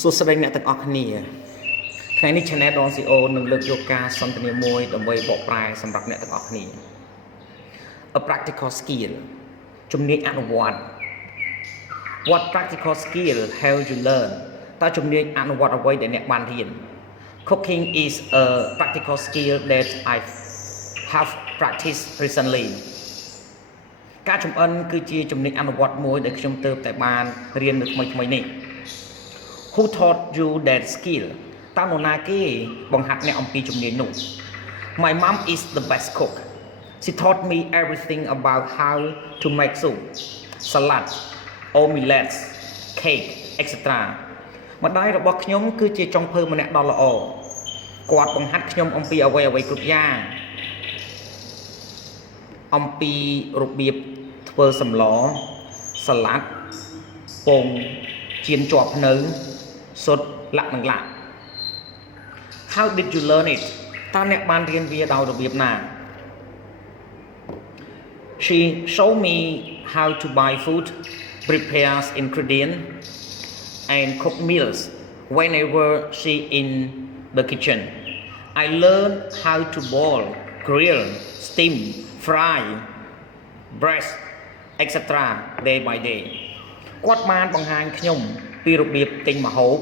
សួស្តីអ្នកទាំងអស់គ្នាថ្ងៃនេះ Channel ដង CEO នឹងលើកយកការសន្ទនាមួយដើម្បីបកប្រែសម្រាប់អ្នកទាំងអស់គ្នា A practical skill ជំនាញអនុវត្ត What practical skill have you learned តើជំនាញអនុវត្តអ្វីដែលអ្នកបានរៀន Cooking is a practical skill that I have practiced recently ការចម្អិនគឺជាជំនាញអនុវត្តមួយដែលខ្ញុំទើបតែបានរៀននៅថ្មីៗនេះ Who taught you that skill តើនរណាគេបង្ហាត់អ្នកអំពីជំនាញនោះ My mom is the best cook She taught me everything about how to make soup salad omelets cake etc ម្ដាយរបស់ខ្ញុំគឺជាចុងភៅម្នាក់ដ៏ល្អគាត់បង្ហាត់ខ្ញុំអំពីអ្វីៗគ្រប់យ៉ាងអំពីរបៀបធ្វើសម្លសាឡាត់ពងចៀនជាប់ភ្នៅសុទ្ធលាក់នឹងលាក់ How did you learn it តើអ្នកបានរៀនវាដោយរបៀបណា She showed me how to buy food prepare ingredients and cook meals whenever she in the kitchen I learned how to boil grill steam fry braise etc day by day គាត់បានបង្ហាញខ្ញុំពីរបៀបទិញម្ហូប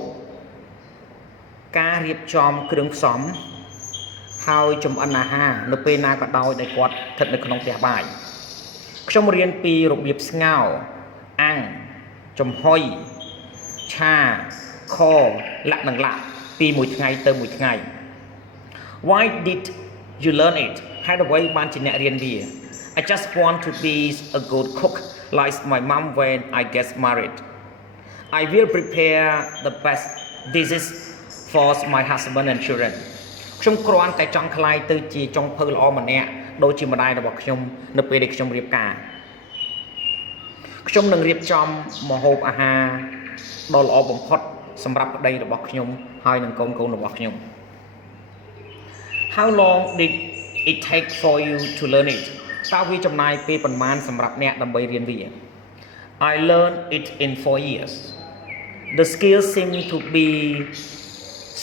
ការរៀបចំគ្រឿងផ្សំហើយចម្អិនអាហារនៅពេលណាក៏ដោយដែលគាត់ស្ថិតនៅក្នុងផ្ទះបាយខ្ញុំរៀនពីរបៀបស្ងោរអាំងចំហុយឆាខលាក់នឹងលាក់ពីមួយថ្ងៃទៅមួយថ្ងៃ Why did you learn it ហេតុអ្វីបានជាអ្នករៀនវា I just want to be a good cook like my mom when I get married I will prepare the best dishes for my husband and children ខ្ញុំគ្រាន់តែចង់ក្លាយទៅជាចុងភៅល្អម្នាក់ដូចជាម្ដាយរបស់ខ្ញុំនៅពេលដែលខ្ញុំរៀបការខ្ញុំនឹងរៀបចំម្ហូបអាហារដ៏ល្អបំផុតសម្រាប់ប្តីរបស់ខ្ញុំហើយនិងកូនៗរបស់ខ្ញុំ How long did it take for you to learn it តើវាចំណាយពេលប៉ុន្មានសម្រាប់អ្នកដើម្បីរៀនវា I learned it in 4 years The skills seem to be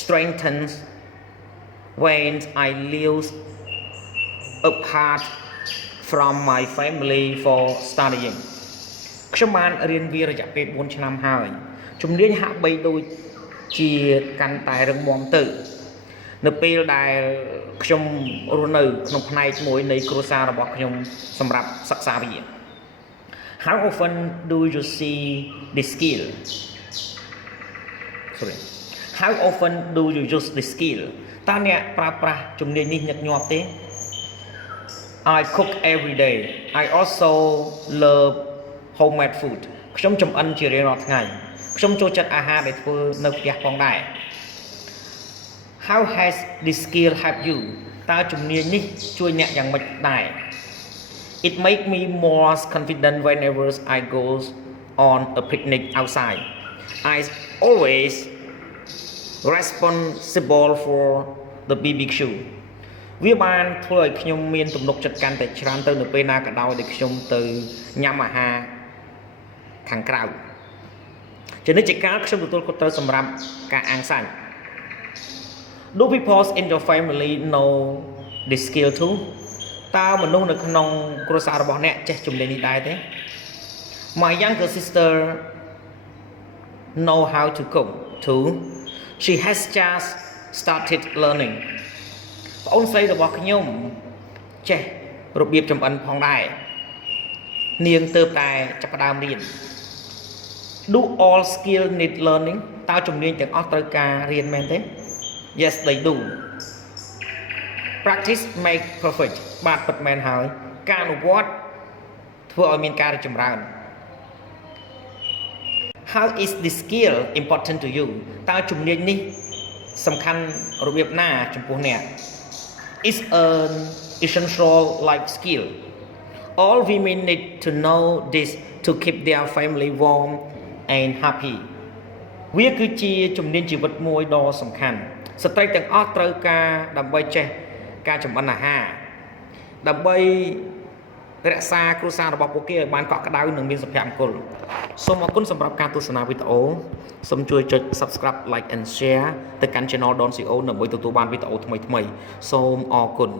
strengthened when I live apart from my family for studying ខ្ញុំបានរៀនវារយៈពេល4ឆ្នាំហើយជំនាញហាក់បីដូចជាកាន់តែរឹងមាំទៅនៅពេលដែលខ្ញុំរស់នៅក្នុងផ្នែកមួយនៃគ្រួសាររបស់ខ្ញុំសម្រាប់សិក្សាវា How often do you see this skill How often do you use this skill តើអ្នកប្រើប្រាស់ជំនាញនេះញឹកញាប់ទេ I cook every day I also love homemade food ខ្ញុំចម្អិនជារៀងរាល់ថ្ងៃខ្ញុំចូលចិត្តអាហារដែលធ្វើនៅផ្ទះផងដែរ How has this skill helped you តើជំនាញនេះជួយអ្នកយ៉ាងម៉េចដែរ It make me more confident whenever I go on a picnic outside I always responsible for the BBQ វាបានធ្វើឲ្យខ្ញុំមានទំនុកចិត្តកាន់តែច្រើនទៅនៅពេលណាក៏ដោយដែលខ្ញុំទៅញ៉ាំអាហារខាងក្រៅជានិច្ចកាលខ្ញុំទទួលខុសត្រូវសម្រាប់ការអាំងសាច់ Do people in your family know this skill too តើមនុស្សនៅក្នុងគ្រួសាររបស់អ្នកចេះជំនាញនេះដែរទេ My younger sister know how to cook too She has just started learning ប្អូនស្រីរបស់ខ្ញុំចេះរបៀបចម្អិនផងដែរនាងទើបតែចាប់ផ្ដើមរៀន Do all skill need learning តើជំនាញទាំងអស់ត្រូវការរៀនមែនទេ Yes they do Practice make perfect បាទពិតមែនហើយការអនុវត្តធ្វើឲ្យមានការរីកចម្រើន How is this skill important to you តើជំនាញនេះសំខាន់របៀបណាចំពោះអ្នក It's an essential life skill All women need to know this to keep their family warm and happy វាគឺជាជំនាញជីវិតមួយដ៏សំខាន់ស្ត្រីទាំងអស់ត្រូវការដើម្បីចេះការចម្អិនអាហារដើម្បី រក្សាគ្រួសាររបស់ពួកគេឲ្យបានកក់ក្ដៅនិងមានសុភមង្គលសូមអរគុណសម្រាប់ការទស្សនាវីដេអូសូមជួយចុច Subscribe Like and Share ទៅកាន់ Channel Don CO ដើម្បីទទួលបានវីដេអូថ្មីៗសូមអរគុណ